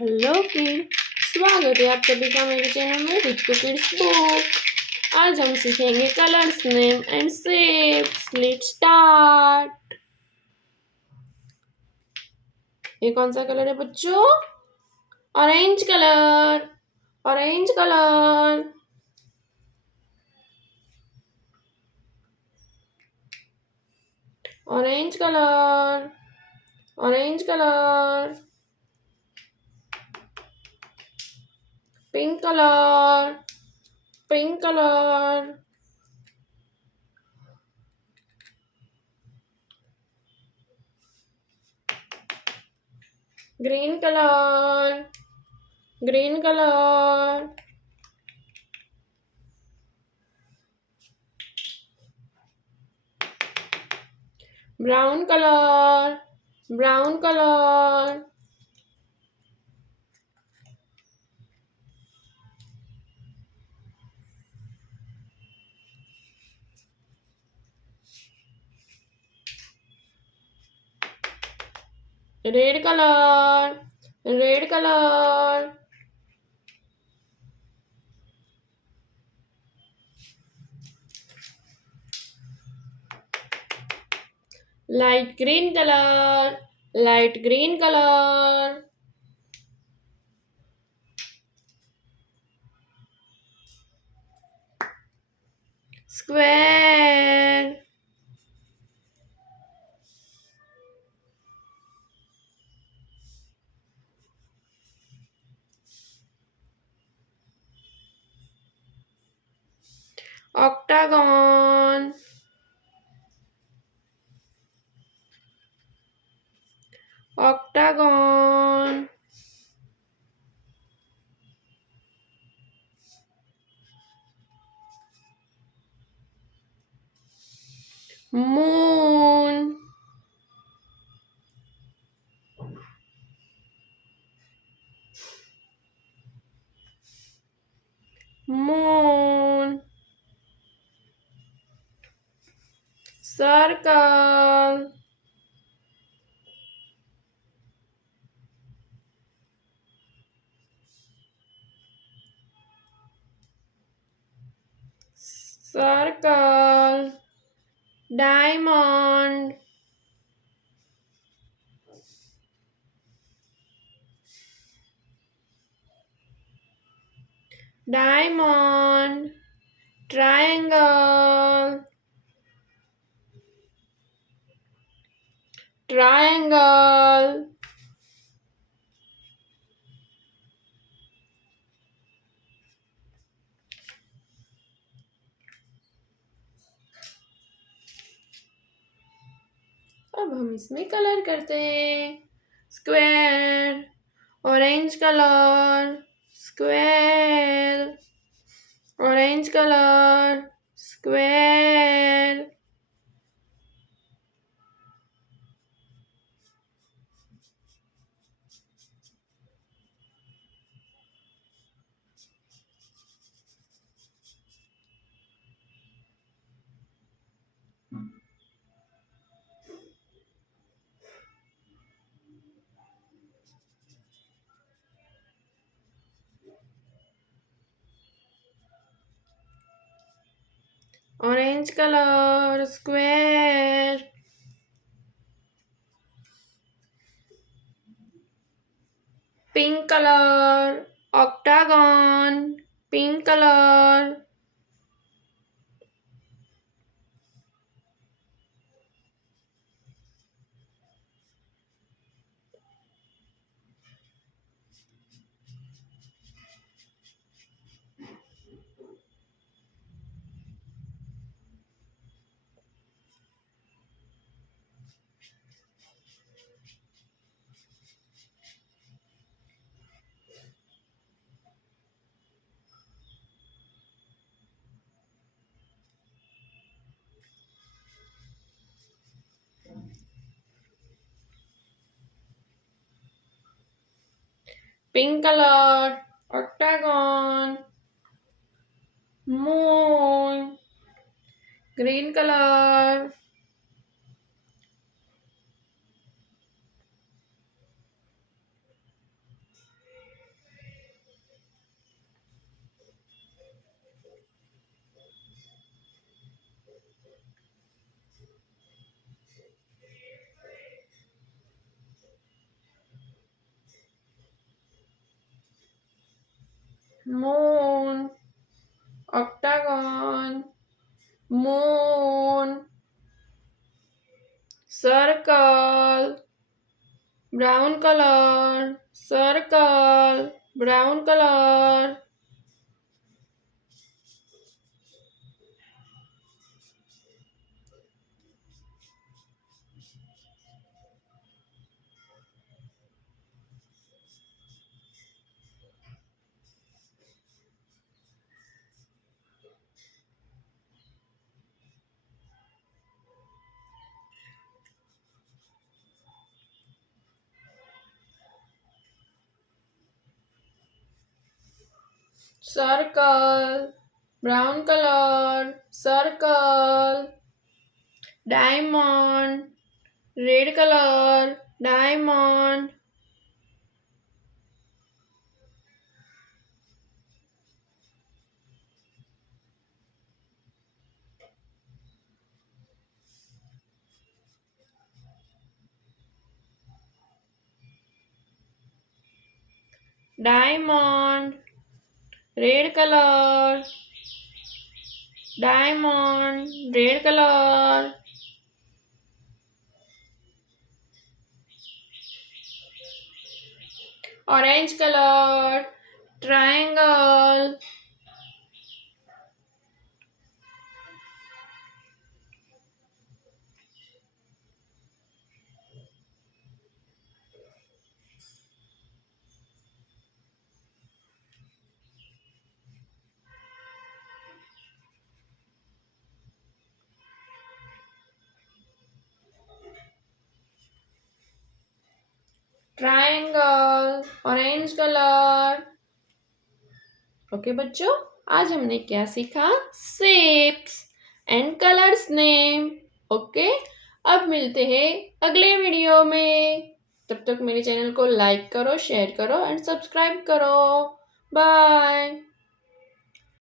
Hello kid. स्वागत है आप सभी का मेरे चैनल में रितु किड्स बुक। आज हम सीखेंगे colours name and shapes. Let's start. ये कौन सा कलर है बच्चों? Orange colour. Orange colour. Orange colour. Orange colour. Pink colour. Pink colour. Green colour. Green colour. Brown colour. Brown colour. Red colour. Red colour. Light green colour. Light green colour. Square. Octagon. Octagon. Moon. Moon. Circle. Circle. Diamond. Diamond. Triangle. Triangle. अब हम इसमें colour करते हैं। Square. Orange colour. Square. Orange colour. Square. Orange colour. Square. Pink colour. Octagon. Pink colour. Pink colour. Octagon. Moon. Green colour. moon, octagon, moon, circle, brown color, circle, brown color, circle, brown color, circle, diamond, red color, diamond, diamond, red color, diamond, red color, orange color, triangle, triangle, orange colour. Okay बच्चों, आज हमने क्या सीखा? Shapes and colours name. Okay, अब मिलते हैं अगले video में। तब तक मेरे चैनल को लाइक करो, शेयर करो एंड सब्सक्राइब करो। बाय।